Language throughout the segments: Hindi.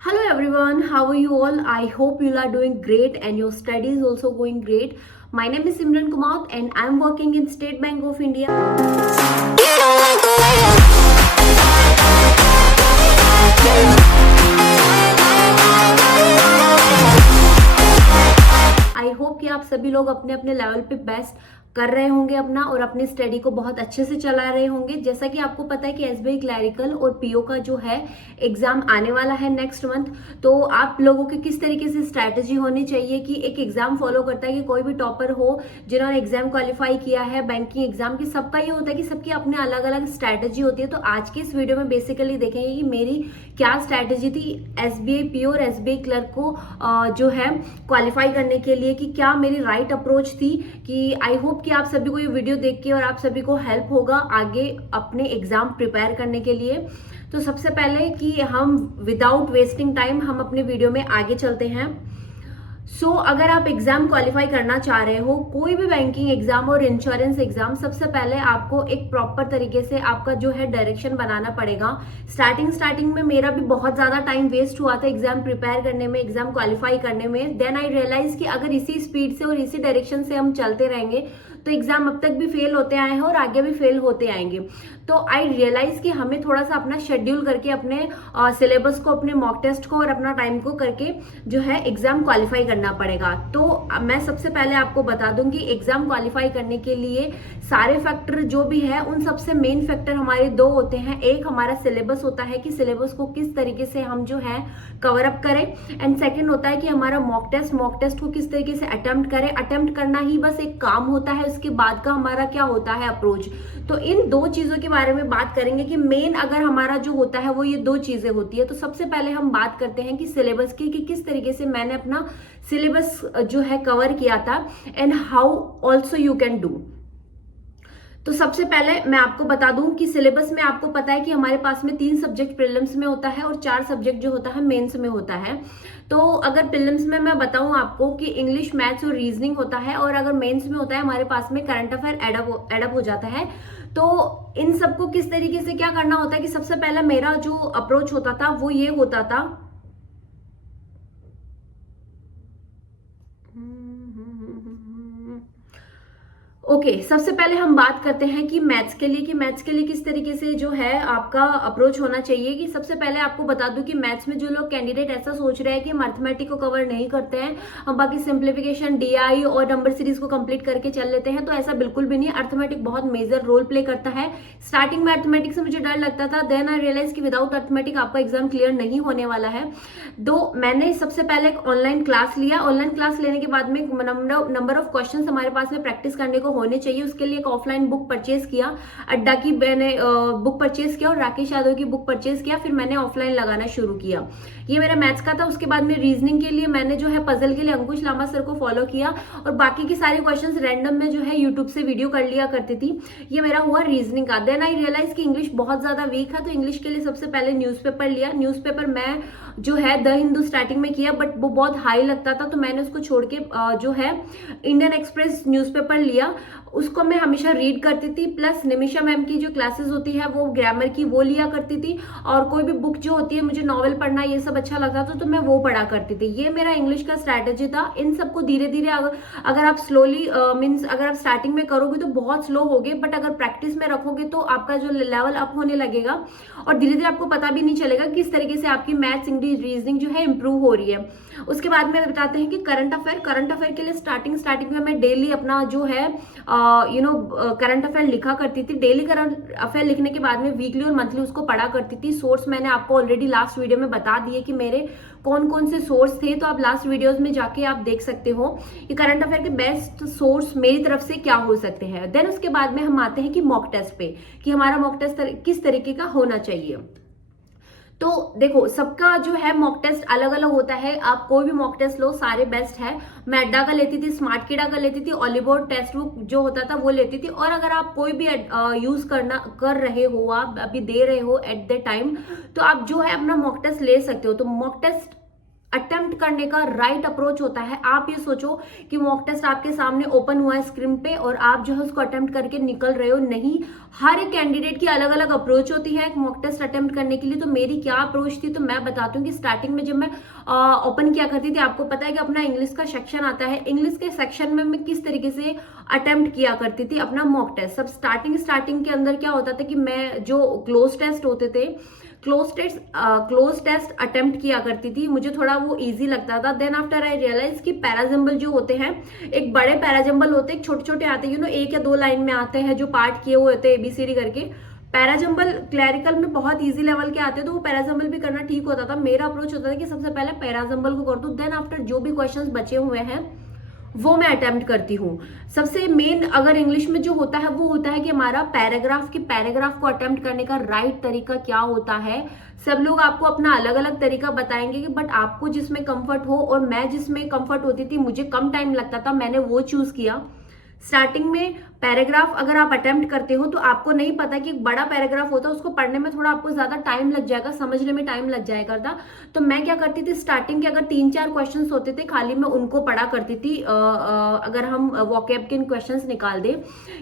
Hello everyone, how are you all? I hope you are doing great and your study is also going great. My name is Simran Kumar and I am working in State Bank of India. I hope कि आप सभी लोग अपने अपने लेवल पे बेस्ट कर रहे होंगे अपना और अपनी स्टडी को बहुत अच्छे से चला रहे होंगे। जैसा कि आपको पता है कि एसबीआई क्लैरिकल और पीओ का जो है एग्जाम आने वाला है नेक्स्ट मंथ, तो आप लोगों की किस तरीके से स्ट्रैटेजी होनी चाहिए कि एक एग्जाम फॉलो करता है कि कोई भी टॉपर हो जिन्होंने एग्जाम क्वालिफाई किया है बैंकिंग एग्जाम की, सबका ये होता है कि सबकी अपने अलग अलग स्ट्रैटेजी होती है। तो आज के इस वीडियो में बेसिकली देखेंगे कि मेरी क्या स्ट्रैटेजी थी एसबीआई पीओ और एसबीआई क्लर्क को जो है क्वालिफाई करने के लिए, कि क्या मेरी राइट अप्रोच थी। कि आई होप कि आप सभी को ये वीडियो देख के और आप सभी को हेल्प होगा आगे अपने एग्जाम प्रिपेयर करने के लिए। तो सबसे पहले कि हम विदाउट वेस्टिंग टाइम हम अपने वीडियो में आगे चलते हैं। अगर आप एग्जाम क्वालिफाई करना चाह रहे हो, कोई भी बैंकिंग एग्जाम और इंश्योरेंस एग्जाम, सबसे पहले आपको एक प्रॉपर तरीके से आपका जो है डायरेक्शन बनाना पड़ेगा। स्टार्टिंग में मेरा भी बहुत ज्यादा टाइम वेस्ट हुआ था एग्जाम प्रिपेयर करने में, एग्जाम क्वालिफाई करने में। देन आई रियलाइज कि अगर इसी स्पीड से और इसी डायरेक्शन से हम चलते रहेंगे तो एग्जाम अब तक भी फेल होते आए हैं और आगे भी फेल होते आएंगे। तो आई रियलाइज कि हमें थोड़ा सा अपना शेड्यूल करके अपने सिलेबस को, अपने मॉक टेस्ट को और अपना टाइम को करके जो है एग्जाम क्वालिफाई करना पड़ेगा। तो मैं सबसे पहले आपको बता दूं कि एग्जाम क्वालिफाई करने के लिए सारे फैक्टर जो भी है उन सबसे मेन फैक्टर हमारे दो होते हैं। एक हमारा सिलेबस होता है कि सिलेबस को किस तरीके से हम जो है कवर अप करें, एंड सेकेंड होता है कि हमारा मॉक टेस्ट को किस तरीके से अटेम्प्ट करें। अटेम्प्ट करना ही बस एक काम होता है, उसके बाद का हमारा क्या होता है अप्रोच। तो इन दो चीजों के बारे में बात करेंगे कि मेन अगर हमारा जो होता है वो ये दो चीजें होती है। तो सबसे पहले हम बात करते हैं कि सिलेबस की, कि किस तरीके से मैंने अपना सिलेबस जो है कवर किया था and how also you can do. तो सबसे पहले मैं आपको बता दूं कि सिलेबस में आपको पता है कि हमारे पास में 3 सब्जेक्ट प्रीलिम्स में होता है और 4 सब्जेक्ट जो होता है मेंस में होता है। तो अगर प्रीलिम्स में मैं बताऊं आपको कि इंग्लिश, मैथ्स और रीजनिंग होता है, और अगर मेंस में होता है हमारे पास में करंट अफेयर एडअप हो जाता है। तो इन सबको किस तरीके से क्या करना होता है कि सबसे पहला मेरा जो अप्रोच होता था वो ये होता था। सबसे पहले हम बात करते हैं कि मैथ्स के लिए किस तरीके से जो है आपका अप्रोच होना चाहिए। कि सबसे पहले आपको बता दूं कि मैथ्स में जो लोग कैंडिडेट ऐसा सोच रहे हैं कि हम अर्थमेटिक को कवर नहीं करते हैं, हम बाकी सिंप्लीफिकेशन, डीआई और नंबर सीरीज को कंप्लीट करके चल लेते हैं, तो ऐसा बिल्कुल भी नहीं। अर्थमेटिक बहुत मेजर रोल प्ले करता है। स्टार्टिंग में अर्थमेटिक से मुझे डर लगता था, देन आई रियलाइज कि विदाउट अर्थमेटिक आपका एग्जाम क्लियर नहीं होने वाला है। तो मैंने सबसे पहले एक ऑनलाइन क्लास लिया। ऑनलाइन क्लास लेने के बाद में नंबर ऑफ क्वेश्चन हमारे पास में प्रैक्टिस करने को होने चाहिए, उसके लिए एक ऑफलाइन बुक परचेज किया। अड्डा की मैंने बुक परचेज किया और राकेश यादव की बुक परचेज किया। फिर मैंने ऑफलाइन लगाना शुरू किया। ये मेरा मैथ्स का था। उसके बाद में रीजनिंग के लिए मैंने जो है पजल के लिए अंकुश लामा सर को फॉलो किया, और बाकी के सारे क्वेश्चंस रैंडम में जो है यूट्यूब से वीडियो कर लिया करती थी। ये मेरा हुआ रीजनिंग का। देन आई रियलाइज कि इंग्लिश बहुत ज्यादा वीक है, तो इंग्लिश के लिए सबसे पहले न्यूज़पेपर लिया। न्यूज़पेपर मैं जो है द हिंदू स्टार्टिंग में किया, बट वो बहुत हाई लगता था, तो मैंने उसको छोड़ के जो है इंडियन एक्सप्रेस न्यूज़पेपर लिया। उसको मैं हमेशा रीड करती थी, प्लस निमिषा मैम की जो क्लासेस होती है वो ग्रामर की वो लिया करती थी, और कोई भी बुक जो होती है, मुझे नॉवेल पढ़ना ये सब अच्छा लगता था तो मैं वो पढ़ा करती थी। ये मेरा इंग्लिश का स्ट्रैटेजी था। इन सबको धीरे धीरे अगर आप स्लोली मीन्स अगर आप स्टार्टिंग में करोगे तो बहुत स्लो होगे, बट अगर प्रैक्टिस में रखोगे तो आपका जो लेवल अप होने लगेगा और धीरे धीरे आपको पता भी नहीं चलेगा किस तरीके से आपकी मैथ्स, इंग्लिश, रीजनिंग जो है इंप्रूव हो रही है। उसके बाद में बताते हैं कि करंट अफेयर के लिए स्टार्टिंग में मैं डेली अपना जो है करंट अफेयर लिखा करती थी। डेली करंट अफेयर लिखने के बाद में वीकली और मंथली उसको पढ़ा करती थी। सोर्स मैंने आपको ऑलरेडी लास्ट वीडियो में बता दिए कि मेरे कौन कौन से सोर्स थे, तो आप लास्ट वीडियोस में जाके आप देख सकते हो कि करंट अफेयर के बेस्ट सोर्स मेरी तरफ से क्या हो सकते हैं। देन उसके बाद में हम आते हैं कि मॉक टेस्ट पे, कि हमारा मॉक टेस्ट किस तरीके का होना चाहिए। तो देखो, सबका जो है मॉक टेस्ट अलग अलग होता है। आप कोई भी मॉक टेस्ट लो, सारे बेस्ट है। मैं अड्डा का लेती थी, स्मार्ट किडा का लेती थी, ऑलीबोर्ड टेस्ट बुक जो होता था वो लेती थी। और अगर आप कोई भी यूज कर रहे हो, आप अभी दे रहे हो एट द टाइम, तो आप जो है अपना मॉक टेस्ट ले सकते हो। तो मॉक टेस्ट अटेम्प्ट करने का राइट अप्रोच होता है। आप ये सोचो कि मॉक टेस्ट आपके सामने ओपन हुआ है स्क्रीन पे और आप जो है उसको अटेम्प्ट करके निकल रहे हो, नहीं, हर एक कैंडिडेट की अलग अलग अप्रोच होती है एक मॉक टेस्ट अटेम्प्ट करने के लिए। तो मेरी क्या अप्रोच थी, तो मैं बताती हूँ कि स्टार्टिंग में जब मैं ओपन किया करती थी, आपको पता है कि अपना इंग्लिश का सेक्शन आता है, इंग्लिश के सेक्शन में मैं किस तरीके से अटेम्प्ट किया करती थी अपना मॉक टेस्ट। सब स्टार्टिंग के अंदर क्या होता था कि मैं जो क्लोज टेस्ट होते थे, क्लोज टेस्ट अटेम्प्ट किया करती थी, मुझे थोड़ा वो इजी लगता था। देन आफ्टर आई रियलाइज कि पैराजम्बल जो होते हैं, एक बड़े पैराजम्बल होते हैं, एक छोटे छोटे आते हैं, एक या दो लाइन में आते हैं जो पार्ट किए हुए होते हैं एबीसीडी करके। पैराजम्बल क्लैरिकल में बहुत इजी लेवल के आते हैं, तो वो पैराजम्बल भी करना ठीक होता था। मेरा अप्रोच होता था कि सबसे पहले पैराजम्बल को कर दूं, देन आफ्टर जो भी क्वेश्चंस बचे हुए हैं वो मैं अटेम्प्ट करती हूँ। सबसे मेन अगर इंग्लिश में जो होता है वो होता है कि हमारा पैराग्राफ को अटेम्प्ट करने का राइट तरीका क्या होता है। सब लोग आपको अपना अलग अलग तरीका बताएंगे कि बट आपको जिसमें कंफर्ट हो, और मैं जिसमें कंफर्ट होती थी, मुझे कम टाइम लगता था, मैंने वो चूज किया। स्टार्टिंग में पैराग्राफ अगर आप अटेम्प्ट करते हो तो आपको नहीं पता कि एक बड़ा पैराग्राफ होता है, उसको पढ़ने में थोड़ा आपको ज्यादा टाइम लग जाएगा, समझने में टाइम लग जाएगा करता। तो मैं क्या करती थी, स्टार्टिंग के अगर 3-4 क्वेश्चंस होते थे खाली, मैं उनको पढ़ा करती थी। अगर हम वोकैब के क्वेश्चंस निकाल दें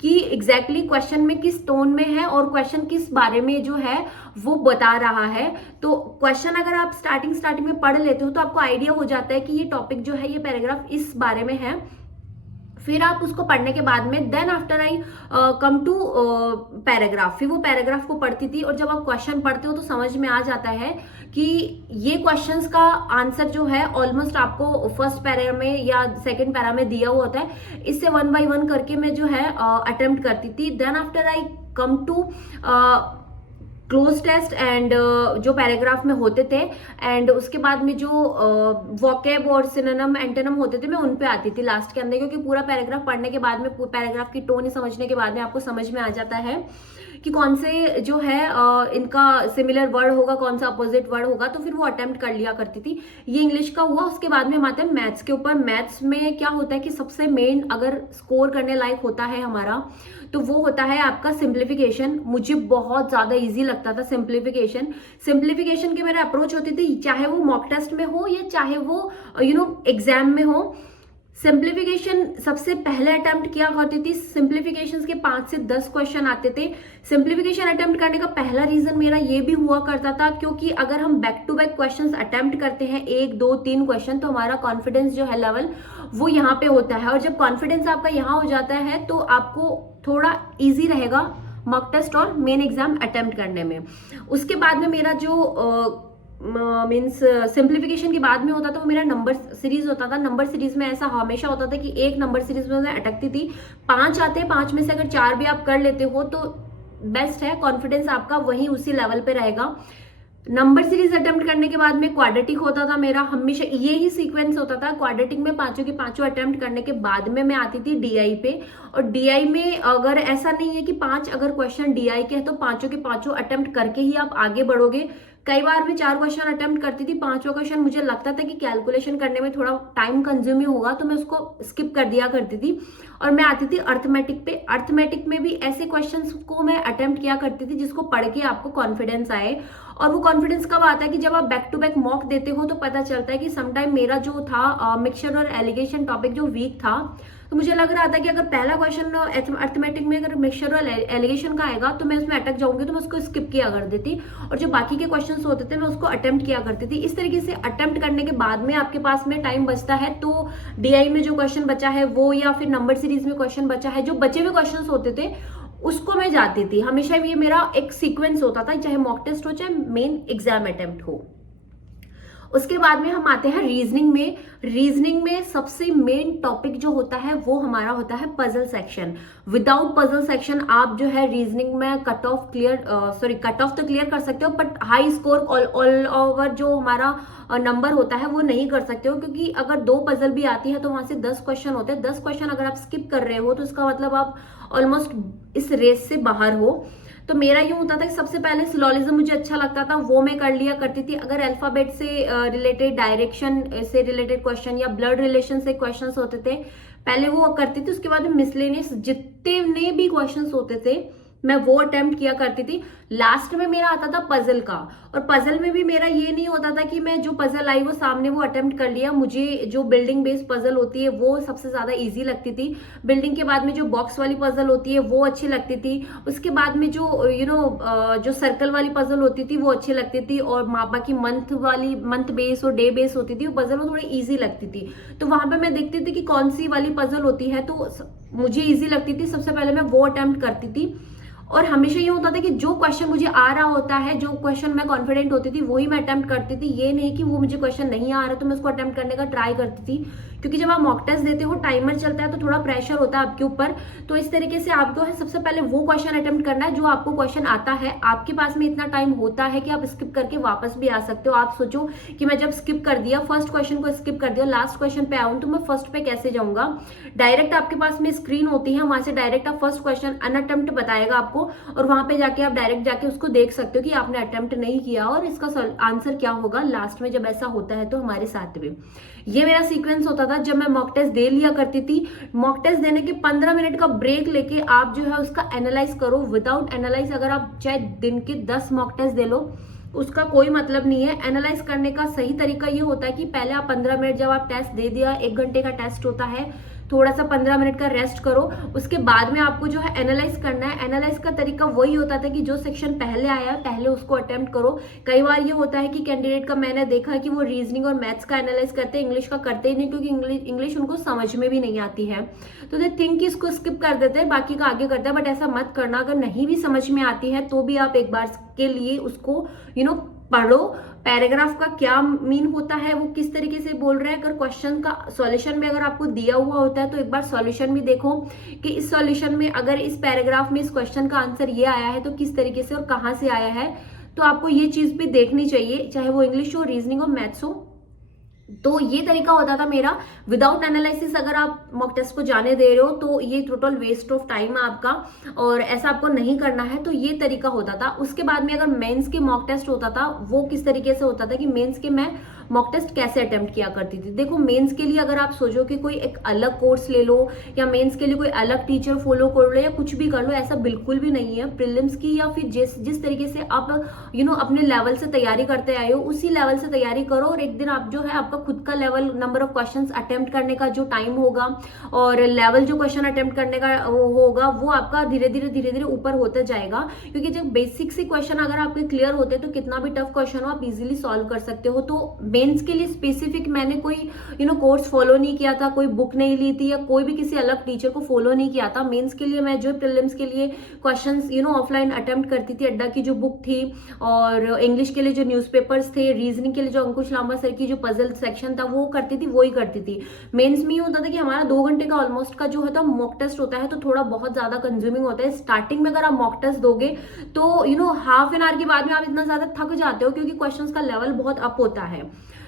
कि एग्जैक्टली क्वेश्चन में किस टोन में है और क्वेश्चन किस बारे में जो है वो बता रहा है, तो क्वेश्चन अगर आप स्टार्टिंग में पढ़ लेते हो तो आपको आइडिया हो जाता है कि ये टॉपिक जो है, ये पैराग्राफ इस बारे में है। फिर आप उसको पढ़ने के बाद में then after I come to paragraph, फिर वो पैराग्राफ को पढ़ती थी। और जब आप क्वेश्चन पढ़ते हो तो समझ में आ जाता है कि ये क्वेश्चंस का आंसर जो है ऑलमोस्ट आपको फर्स्ट पैरा में या सेकंड पैरा में दिया हुआ होता है। इससे 1 by 1 करके मैं जो है अटेम्प्ट करती थी। Then after I come to cloze test and जो पैराग्राफ में होते थे, एंड उसके बाद में जो वोकैब और सिनोनिम एंटोनिम होते थे, मैं उन पे आती थी लास्ट के अंदर, क्योंकि पूरा पैराग्राफ पढ़ने के बाद में, पैराग्राफ की टोन समझने के बाद में आपको समझ में आ जाता है कि कौन से जो है इनका सिमिलर वर्ड होगा, कौन सा अपोजिट वर्ड होगा, तो फिर वो अटेम्प्ट कर लिया करती थी। ये इंग्लिश का हुआ। उसके बाद में हम आते हैं मैथ्स के ऊपर। मैथ्स में क्या होता है कि सबसे मेन अगर स्कोर करने लायक होता है हमारा, तो वो होता है आपका सिंप्लीफिकेशन। मुझे बहुत ज्यादा इजी लगता था सिंप्लीफिकेशन के मेरा अप्रोच होती थी, चाहे वो मॉक टेस्ट में हो या चाहे वो एग्जाम में हो। सिंप्लीफिकेशन सबसे पहले अटेम्प्ट किया करती थी। सिंप्लीफिकेशन के 5 से 10 क्वेश्चन आते थे। सिंप्लीफिकेशन अटेम्प्ट करने का पहला रीजन मेरा ये भी हुआ करता था, क्योंकि अगर हम back to back questions attempt करते हैं 1 2 3 क्वेश्चन, तो हमारा कॉन्फिडेंस जो है लेवल वो यहाँ पे होता है। और जब कॉन्फिडेंस आपका यहाँ हो जाता है तो आपको थोड़ा ईजी रहेगा मॉक टेस्ट और मेन एग्जाम अटेम्प्ट करने में। उसके बाद में मेरा जो मीन्स सिंप्लीफिकेशन के बाद में होता था वो मेरा नंबर सीरीज होता था। नंबर सीरीज में ऐसा हमेशा होता था कि एक नंबर सीरीज में मैं अटकती थी। 5 आते हैं, 5 में से अगर 4 भी आप कर लेते हो तो बेस्ट है, कॉन्फिडेंस आपका वहीं उसी लेवल पे रहेगा। नंबर सीरीज अटेम्प्ट करने के बाद में क्वाड्रेटिक होता था मेरा, हमेशा ये ही सीक्वेंस होता था। क्वाड्रेटिक में 5 के 5 अटेम्प्ट करने के बाद में मैं आती थी डीआई पे। और डीआई में अगर ऐसा नहीं है कि 5 अगर क्वेश्चन डीआई के हैं तो 5 के 5 अटेम्प्ट करके ही आप आगे बढ़ोगे। कई बार मैं 4 क्वेश्चन अटेम्प्ट करती थी, 5वां क्वेश्चन मुझे लगता था कि कैलकुलेशन करने में थोड़ा टाइम कंज्यूमिंग होगा, तो मैं उसको स्किप कर दिया करती थी और मैं आती थी अर्थमेटिक पे। अर्थमेटिक में भी ऐसे क्वेश्चंस को मैं अटेम्प्ट किया करती थी जिसको पढ़ के आपको कॉन्फिडेंस आए। और वो कॉन्फिडेंस कब आता है कि जब आप बैक टू बैक मॉक देते हो तो पता चलता है कि समटाइम मेरा जो था मिक्सचर और एलिगेशन टॉपिक जो वीक था, तो मुझे लग रहा था कि अगर पहला क्वेश्चन अर्थमेटिक में अगर मिक्सचर और एलिगेशन का आएगा तो मैं उसमें अटक जाऊंगी, तो मैं उसको स्किप किया कर देती और जो बाकी के क्वेश्चंस होते थे मैं उसको अटेम्प्ट किया करती थी। इस तरीके से अटेम्प्ट करने के बाद में आपके पास में टाइम बचता है, तो डीआई में जो क्वेश्चन बचा है वो, या फिर नंबर सीरीज में क्वेश्चन बचा है, जो बचे हुए क्वेश्चन होते थे उसको मैं जाती थी। हमेशा ये मेरा एक सीक्वेंस होता था, चाहे मॉक टेस्ट हो चाहे मेन एग्जाम अटेम्प्ट हो। उसके बाद में हम आते हैं रीजनिंग में। रीजनिंग में सबसे मेन टॉपिक जो होता है वो हमारा होता है puzzle section. Without puzzle section आप जो है रीजनिंग में कट ऑफ तो क्लियर कर सकते हो, but high score all over जो हमारा नंबर होता है वो नहीं कर सकते हो, क्योंकि अगर 2 पजल भी आती है तो वहां से 10 क्वेश्चन होते हैं। 10 क्वेश्चन अगर आप स्किप कर रहे हो तो इसका मतलब आप ऑलमोस्ट इस रेस से बाहर हो। तो मेरा यूं होता था कि सबसे पहले सिलोजिज्म मुझे अच्छा लगता था, वो मैं कर लिया करती थी। अगर अल्फाबेट से रिलेटेड, डायरेक्शन से रिलेटेड क्वेश्चन या ब्लड रिलेशन से क्वेश्चंस होते थे, पहले वो करती थी। उसके बाद मिसलेनियस जितने भी क्वेश्चंस होते थे मैं वो अटेम्प्ट किया करती थी। लास्ट में मेरा आता था पजल का, और पजल में भी मेरा ये नहीं होता था कि मैं जो पजल आई वो सामने वो अटेम्प्ट कर लिया। मुझे जो बिल्डिंग बेस्ड पजल होती है वो सबसे ज्यादा इजी लगती थी। बिल्डिंग के बाद में जो बॉक्स वाली पजल होती है वो अच्छी लगती थी। उसके बाद में जो जो सर्कल वाली पजल होती थी वो अच्छी लगती थी, और बाकी मंथ बेस और डे बेस होती थी वो पजल वो थोड़ी ईजी लगती थी। तो वहां पे मैं देखती थी कि कौन सी वाली पजल होती है तो मुझे ईजी लगती थी, सबसे पहले मैं वो अटेम्प्ट करती थी। और हमेशा ये होता था कि जो क्वेश्चन मुझे आ रहा होता है, जो क्वेश्चन मैं कॉन्फिडेंट होती थी वही मैं अटेम्प्ट करती थी। ये नहीं कि वो मुझे क्वेश्चन नहीं आ रहा तो मैं उसको अटेम्प्ट करने का ट्राई करती थी, क्योंकि जब आप मॉक टेस्ट देते हो टाइमर चलता है तो थोड़ा प्रेशर होता है आपके ऊपर। तो इस तरीके से आपको है सबसे पहले वो क्वेश्चन अटेम्प्ट करना है जो आपको क्वेश्चन आता है। आपके पास में इतना टाइम होता है कि आप स्किप करके वापस भी आ सकते हो। आप सोचो कि मैं जब स्किप कर दिया, फर्स्ट क्वेश्चन को स्किप कर दिया, लास्ट क्वेश्चन पे आऊं तो मैं फर्स्ट पे कैसे जाऊंगा। डायरेक्ट आपके पास में स्क्रीन होती है, वहां से डायरेक्ट आप फर्स्ट क्वेश्चन अनअटेम्प्ट बताएगा आपको, और वहां पे जाके आप डायरेक्ट जाके उसको देख सकते हो कि आपने अटेम्प्ट नहीं किया और इसका आंसर क्या होगा लास्ट में जब ऐसा होता है तो हमारे साथ में। ये मेरा सीक्वेंस होता था जब मैं मॉक टेस्ट दे लिया करती थी। मॉक टेस्ट देने के 15 मिनट का ब्रेक लेके आप जो है उसका एनालाइज करो। विदाउट एनालाइज अगर आप चाहे दिन के 10 मॉक टेस्ट दे लो उसका कोई मतलब नहीं है। एनालाइज करने का सही तरीका ये होता है कि पहले आप 15 मिनट जब आप टेस्ट दे दिया, 1 घंटे का टेस्ट होता है, थोड़ा सा 15 मिनट का रेस्ट करो, उसके बाद में आपको जो है एनालाइज करना है। एनालाइज का तरीका वही होता था कि जो सेक्शन पहले आया है पहले उसको अटेम्प्ट करो। कई बार ये होता है कि कैंडिडेट का मैंने देखा है कि वो रीजनिंग और मैथ्स का एनालाइज करते हैं, इंग्लिश का करते ही नहीं, क्योंकि इंग्लिश उनको समझ में भी नहीं आती है। तो दे थिंक कि इसको स्किप कर देते हैं, बाकी का आगे करते हैं, बट ऐसा मत करना। अगर नहीं भी समझ में आती है तो भी आप एक बार के लिए उसको पढ़ो। पैराग्राफ का क्या मीन होता है, वो किस तरीके से बोल रहे हैं। अगर क्वेश्चन का सॉल्यूशन में अगर आपको दिया हुआ होता है तो एक बार सॉल्यूशन भी देखो कि इस सॉल्यूशन में अगर इस पैराग्राफ में इस क्वेश्चन का आंसर ये आया है तो किस तरीके से और कहाँ से आया है। तो आपको ये चीज भी देखनी चाहिए, चाहे वो इंग्लिश हो, रीजनिंग हो, मैथ्स हो। तो ये तरीका होता था मेरा। विदाउट एनालिसिस अगर आप मॉक टेस्ट को जाने दे रहे हो तो ये टोटल वेस्ट ऑफ टाइम है आपका, और ऐसा आपको नहीं करना है। तो ये तरीका होता था। उसके बाद में अगर मेंस के मॉक टेस्ट होता था वो किस तरीके से होता था कि मेंस के मैं मॉक टेस्ट कैसे अटेम्प्ट किया करती थी। देखो मेंस के लिए अगर आप सोचो कि कोई एक अलग कोर्स ले लो या मेंस के लिए कोई अलग टीचर फॉलो कर लो या कुछ भी कर लो, ऐसा बिल्कुल भी नहीं है। प्रीलिम्स की या फिर जिस तरीके से आप अपने लेवल से तैयारी करते आए हो उसी लेवल से तैयारी करो, और एक दिन आप जो है आपका खुद का level, number of questions attempt करने का जो टाइम होगा और लेवल जो क्वेश्चन अटेम्प्ट करने का होगा वो आपका धीरे धीरे ऊपर होता जाएगा। क्योंकि जब बेसिक से क्वेश्चन अगर आपके क्लियर होते हैं तो कितना भी टफ क्वेश्चन हो आप इजीली सॉल्व कर सकते हो। तो मेंस के लिए स्पेसिफिक मैंने कोई कोर्स फॉलो नहीं किया था, कोई बुक नहीं ली थी या कोई भी किसी अलग टीचर को फॉलो नहीं किया था। मेंस के लिए मैं जो प्रीलिम्स के लिए क्वेश्चंस ऑफलाइन अटेम्प्ट करती थी, अड्डा की जो बुक थी, और इंग्लिश के लिए जो न्यूज़पेपर्स थे, रीजनिंग के लिए जो अंकुश लांबा सर की जो पजल सेक्शन था वो करती थी, वो ही करती थी। मेंस में ये होता था कि हमारा 2 घंटे का ऑलमोस्ट का जो है मॉक टेस्ट होता है, तो थोड़ा बहुत ज्यादा कंज्यूमिंग होता है। स्टार्टिंग में अगर आप मॉक टेस्ट दोगे तो हाफ एन आवर के बाद में आप इतना ज्यादा थक जाते हो क्योंकि क्वेश्चंस का लेवल बहुत अप होता है।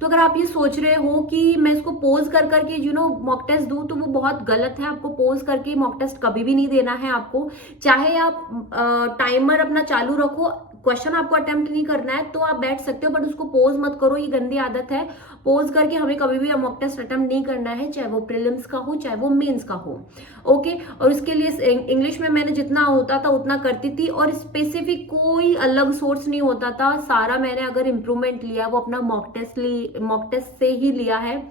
तो अगर आप ये सोच रहे हो कि मैं इसको पोज कर करके मॉक टेस्ट दूं तो वो बहुत गलत है। आपको पोज करके मॉक टेस्ट कभी भी नहीं देना है। आपको चाहे आप टाइमर अपना चालू रखो, क्वेश्चन आपको अटेम्प्ट नहीं करना है तो आप बैठ सकते हो, बट उसको पोज मत करो, ये गंदी आदत है। पोज करके हमें कभी भी मॉक टेस्ट अटेम्प्ट नहीं करना है, चाहे वो प्रीलिम्स का हो चाहे वो मेंस का हो। ओके, और उसके लिए इंग्लिश में मैंने जितना होता था उतना करती थी, और स्पेसिफिक कोई अलग सोर्स नहीं होता था। सारा मैंने अगर इम्प्रूवमेंट लिया वो अपना मॉक टेस्ट से ही लिया है।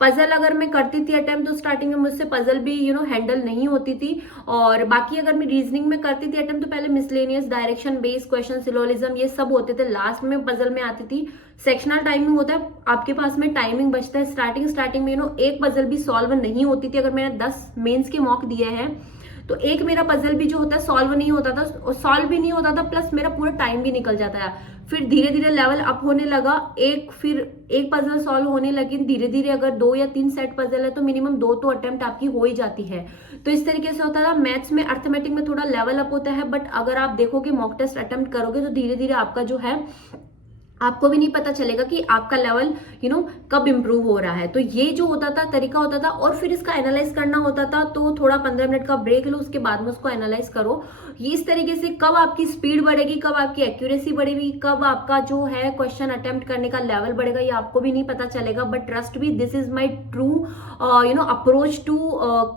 पजल अगर मैं करती थी अटेम्प्ट तो स्टार्टिंग में मुझसे पजल भी हैंडल नहीं होती थी, और बाकी अगर मैं रीजनिंग में करती थी अटेम्प्ट तो पहले miscellaneous, direction based question, syllogism, ये सब होते थे। लास्ट में पजल में आती थी। सेक्शनल टाइमिंग होता है, आपके पास में टाइमिंग बचता है। स्टार्टिंग में एक पजल भी सॉल्व नहीं होती थी। अगर मैंने 10 मेंस के मॉक दिए हैं तो एक मेरा पजल भी जो होता है सॉल्व नहीं होता था, और सॉल्व भी नहीं होता था, प्लस मेरा पूरा टाइम भी निकल जाता है। फिर धीरे धीरे लेवल अप होने लगा, फिर एक पजल सॉल्व होने लगी, धीरे धीरे अगर 2 या 3 सेट पजल है तो मिनिमम 2 तो अटेम्प्ट आपकी हो ही जाती है। तो इस तरीके से होता था। मैथ्स में, अर्थमेटिक में थोड़ा लेवल अप होता है, बट अगर आप देखोगे मॉक टेस्ट अटेम्प्ट करोगे तो धीरे धीरे आपका जो है आपको भी नहीं पता चलेगा कि आपका लेवल कब इंप्रूव हो रहा है। तो ये जो होता था तरीका होता था, और फिर इसका एनालाइज करना होता था। तो थोड़ा 15 मिनट का ब्रेक लो, उसके बाद में उसको एनालाइज करो। ये इस तरीके से कब आपकी स्पीड बढ़ेगी, कब आपकी एक्यूरेसी बढ़ेगी, कब आपका जो है क्वेश्चन अटेम्प्ट करने का लेवल बढ़ेगा, ये आपको भी नहीं पता चलेगा। But trust me, this is my true approach to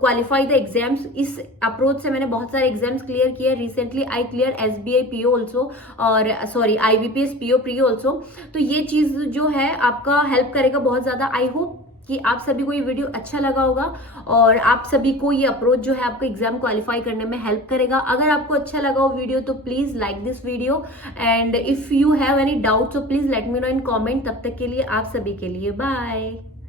qualify the exams. इस अप्रोच से मैंने बहुत सारे एग्जाम्स क्लियर किए। Recently I clear SBI PO also, और sorry IBPS PO pre also. तो ये चीज जो है आपका हेल्प करेगा बहुत ज्यादा। आई होप कि आप सभी को ये वीडियो अच्छा लगा होगा, और आप सभी को ये अप्रोच जो है आपको एग्जाम क्वालिफाई करने में हेल्प करेगा। अगर आपको अच्छा लगा हो वीडियो तो please like this video, and if you have any doubt so please let me know in comment. तब तक के लिए आप सभी के लिए बाय।